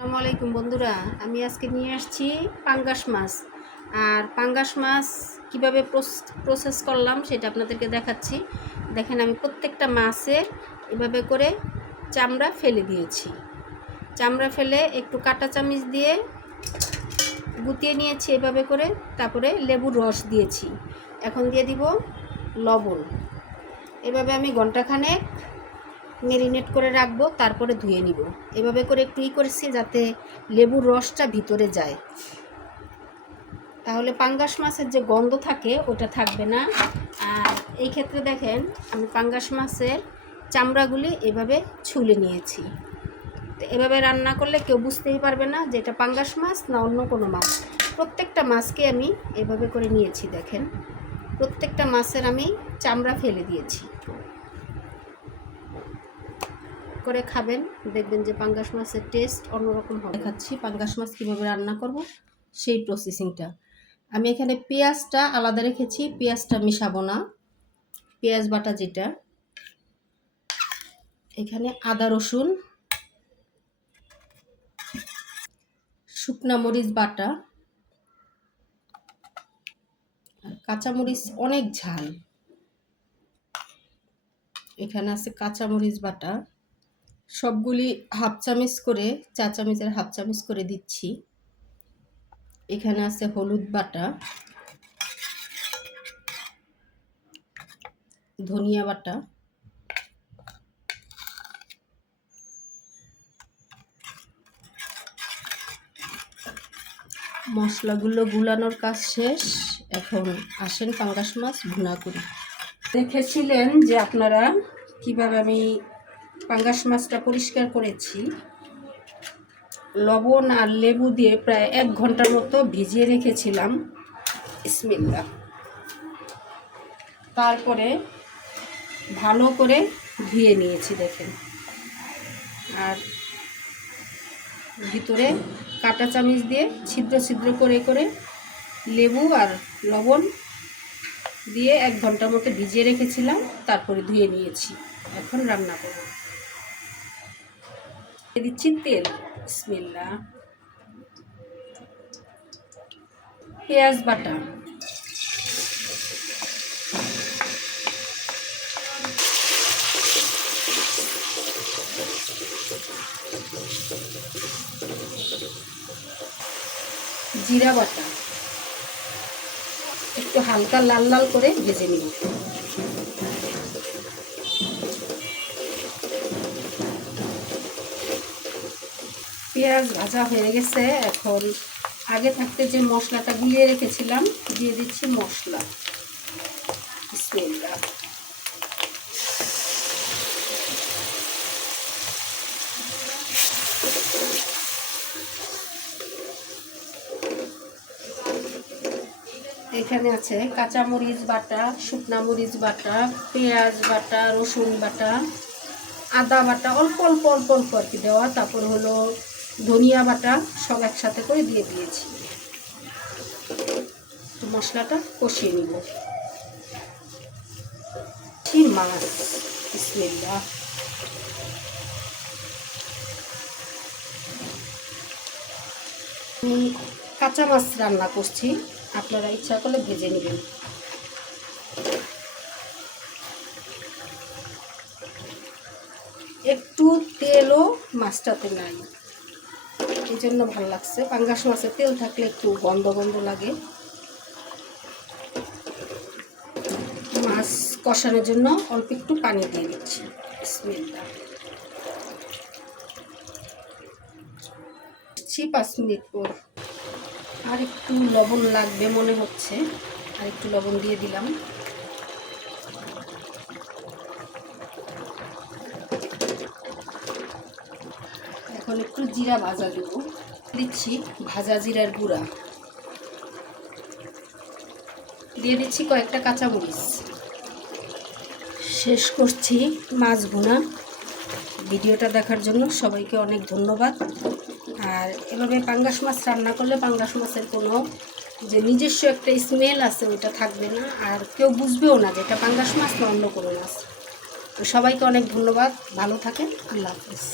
আসসালামু আলাইকুম বন্ধুরা, আমি আজকে নিয়ে আসছি পাঙ্গাস মাছ। আর পাঙ্গাস মাছ কীভাবে প্রসেস করলাম সেটা আপনাদেরকে দেখাচ্ছি। দেখেন, আমি প্রত্যেকটা মাছের এভাবে করে চামড়া ফেলে দিয়েছি। চামড়া ফেলে একটু কাঁটা চামচ দিয়ে গুটিয়ে নিয়েছি এভাবে করে। তারপরে লেবুর রস দিয়েছি। এখন দিয়ে দিব লবণ। এভাবে আমি ঘন্টাখানেক ম্যারিনেট করে রাখবো, তারপরে ধুয়ে নিব। এভাবে করে একটু করেছি যাতে লেবুর রসটা ভিতরে যায়, তাহলে পাঙ্গাস মাছের যে গন্ধ থাকে ওটা থাকবে না। আর এই ক্ষেত্রে দেখেন, আমি পাঙ্গাস মাছের চামড়াগুলি এভাবে ছুলে নিয়েছি। তো এভাবে রান্না করলে কেউ বুঝতেই পারবে না যে এটা পাঙ্গাস মাছ না অন্য কোনো মাছ। প্রত্যেকটা মাছকে আমি এভাবে করে নিয়েছি। দেখেন, প্রত্যেকটা মাছের আমি চামড়া ফেলে দিয়েছি। করে খাবেন, দেখবেন যে পাঙ্গাস মাছের টেস্ট অন্যরকম হবে। দেখাচ্ছি পাঙ্গাস মাছ কীভাবে রান্না করব সেই প্রসেসিংটা। আমি এখানে পেঁয়াজটা আলাদা রেখেছি, পেঁয়াজটা মিশাবো না। পেঁয়াজ বাটা যেটা, এখানে আদা রসুন, শুকনা মরিচ বাটা, আর কাঁচামরিচ অনেক ঝাল। এখানে আছে কাঁচামরিচ বাটা, সবগুলি হাফ চামচ করে, চা চামচের হাফ চামচ করে দিচ্ছি। এখানে আছে হলুদ বাটা, ধনিয়া বাটা, মশলাগুলো গুলানোর কাজ শেষ। এখন আসেন পাঙ্গাস মাছ ভুনা করি। দেখেছিলেন যে আপনারা কিভাবে আমি পাঙ্গাস মাছটা পরিষ্কার করেছি। লবণ আর লেবু দিয়ে প্রায় 1 ঘন্টার মতো ভিজিয়ে রেখেছিলাম। বিসমিল্লাহ। তারপরে ভালো করে ধুয়ে নিয়েছি দেখেন। আর ভিতরে কাঁটা চামচ দিয়ে ছিদ্র ছিদ্র করে করে লেবু আর লবণ দিয়ে 1 ঘন্টার মতো ভিজিয়ে রেখেছিলাম। তারপরে ধুয়ে নিয়েছি। এখন রান্না করব। দিয়ে দিচ্ছি তেল। বিসমিল্লাহ। পেঁয়াজ বাটা, জিরা বাটা, একটু হালকা লাল লাল করে ভেজে নিব। পেঁয়াজ ভাজা হয়ে গেছে। এখন আগে থাকতে যে মশলাটা গুলিয়ে রেখেছিলাম দিয়ে দিচ্ছি মশলা। বিসমিল্লাহ। এখানে আছে কাঁচামরিচ বাটা, শুকনা মরিচ বাটা, পেঁয়াজ বাটা, রসুন বাটা, আদা বাটা, অল্প অল্প অল্প অল্প আর কি দেওয়া। তারপর হলো ধনিয়া বাটা, সব একসাথে করে দিয়ে দিয়েছি। তো মশলাটা কষিয়ে নিব। মাছ। বিসমিল্লাহ। আমি কাঁচা মাছ রান্না করছি, আপনারা ইচ্ছা করলে ভেজে নেবেন। একটু তেলও মাছটাতে নাই, এই জন্য ভালো লাগছে। পাঙ্গাস মাছের তেল থাকলে একটু গন্ধ গন্ধ লাগে। মাছ কষানোর জন্য অল্প একটু পানি দিয়ে দিচ্ছি। বিসমিল্লাহ। 5 মিনিট পর আর একটু লবণ লাগবে মনে হচ্ছে, আর একটু লবণ দিয়ে দিলাম। এখন একটু জিরা ভাজা দেব। দিচ্ছি ভাজা জিরার গুঁড়া, দিয়ে দিচ্ছি কয়েকটা কাঁচামরিচ। শেষ করছি মাছ ভুনা। ভিডিওটা দেখার জন্য সবাইকে অনেক ধন্যবাদ। আর এভাবে পাঙ্গাস মাছ রান্না করলে পাঙ্গাস মাছের কোনো যে নিজস্ব একটা স্মেল আছে ওইটা থাকবে না, আর কেউ বুঝবেও না যে এটা পাঙ্গাস মাছ না অন্য কোনো মাছ। তো সবাইকে অনেক ধন্যবাদ। ভালো থাকেন। আল্লাহ হাফেজ।